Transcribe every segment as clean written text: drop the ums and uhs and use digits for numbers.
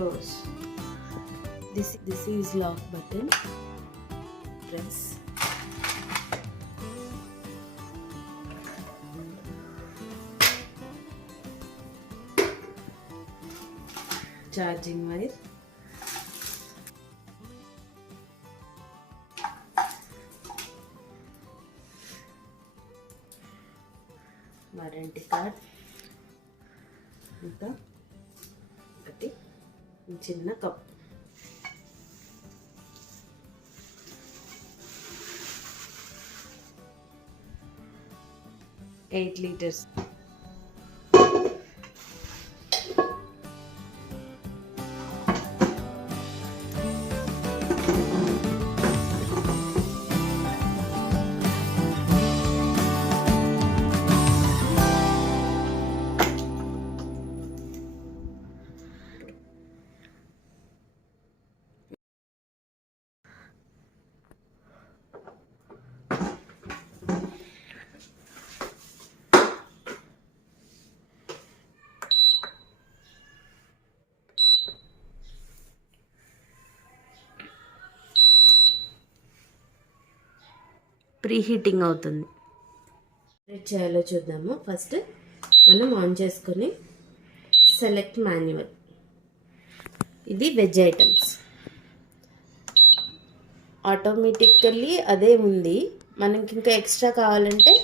close. This is lock button. Press. Charging wire. Warranty card. ఇంకా ఒకటి చిన్న cup. $8 liters. Pre heating అవుతుంది. చేయాలో చూద్దాము. ఫస్ట్ మనం ఆన్ చేసుకొని సెలెక్ట్ మాన్యువల్. ఇది వెజ్ ఐటమ్స్. ఆటోమేటికల్లీ అదే ఉంది. మనకి ఇంకా ఎక్స్ట్రా కావాలంటే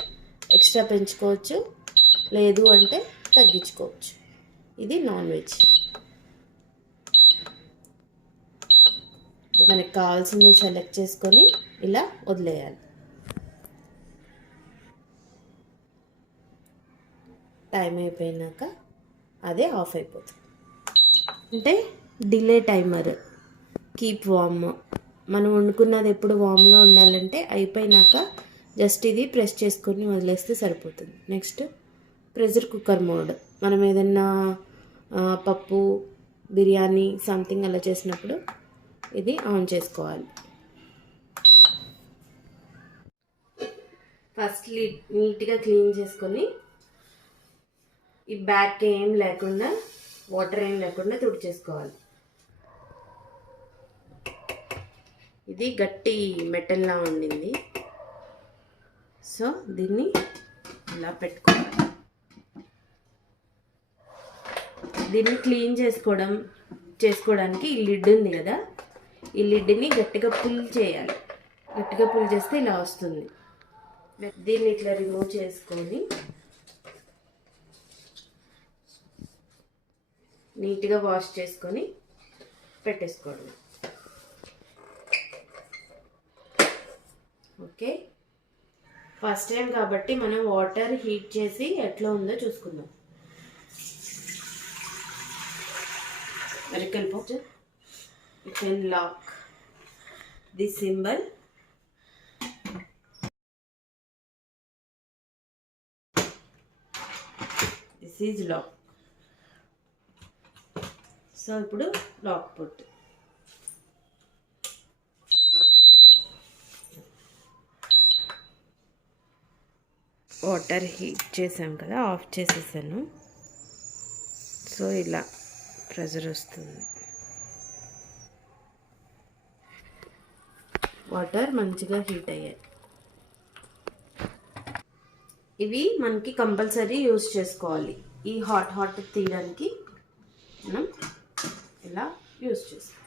ఎక్స్ట్రా పెంచుకోవచ్చు, లేదు అంటే తగ్గించుకోవచ్చు. ఇది నాన్ వెజ్. మనకి కావాల్సింది సెలెక్ట్ చేసుకొని ఇలా వదిలేయాలి. టైం అయిపోయినాక అదే ఆఫ్ అయిపోతుంది. అంటే డిలే టైమర్, కీప్ వార్మ్. మనం వండుకున్నది ఎప్పుడు వార్మ్గా ఉండాలంటే అయిపోయినాక జస్ట్ ఇది ప్రెస్ చేసుకొని వదిలేస్తే సరిపోతుంది. Next pressure cooker mode. మనం ఏదన్నా పప్పు, బిర్యానీ సంథింగ్ అలా చేసినప్పుడు ఇది ఆన్ చేసుకోవాలి. ఫస్ట్ నీట్గా క్లీన్ చేసుకొని ఈ బ్యాక్ ఏం లేకుండా, వాటర్ ఏం లేకుండా తుడిచేసుకోవాలి. ఇది గట్టి మెటల్లా ఉండింది, సో దీన్ని ఇలా పెట్టుకోవాలి. దీన్ని క్లీన్ చేసుకోవడానికి ఈ లిడ్ ఉంది కదా, ఈ లిడ్ని గట్టిగా పుల్ చేయాలి. గట్టిగా పుల్ చేస్తే ఇలా వస్తుంది. దీన్ని ఇట్లా రిమూవ్ చేసుకొని నీట్గా వాష్ చేసుకొని పెట్టేసుకోవడం. ఓకే, ఫస్ట్ టైం కాబట్టి మనం వాటర్ హీట్ చేసి ఎట్లా ఉందో చూసుకుందాం. Very you can lock this symbol. This is lock. So ఇప్పుడు లాక్ పుట్. వాటర్ హీట్ చేసాం కదా, ఆఫ్ చేసేసాను. సో ఇలా ప్రెషర్ వస్తుంది. వాటర్ మంచిగా హీట్ అయ్యాయి. ఇవి మనకి కంపల్సరీ యూజ్ చేసుకోవాలి. ఈ హాట్ తీయడానికి మనం ఇలా యూజ్ చేసుకోవాలి.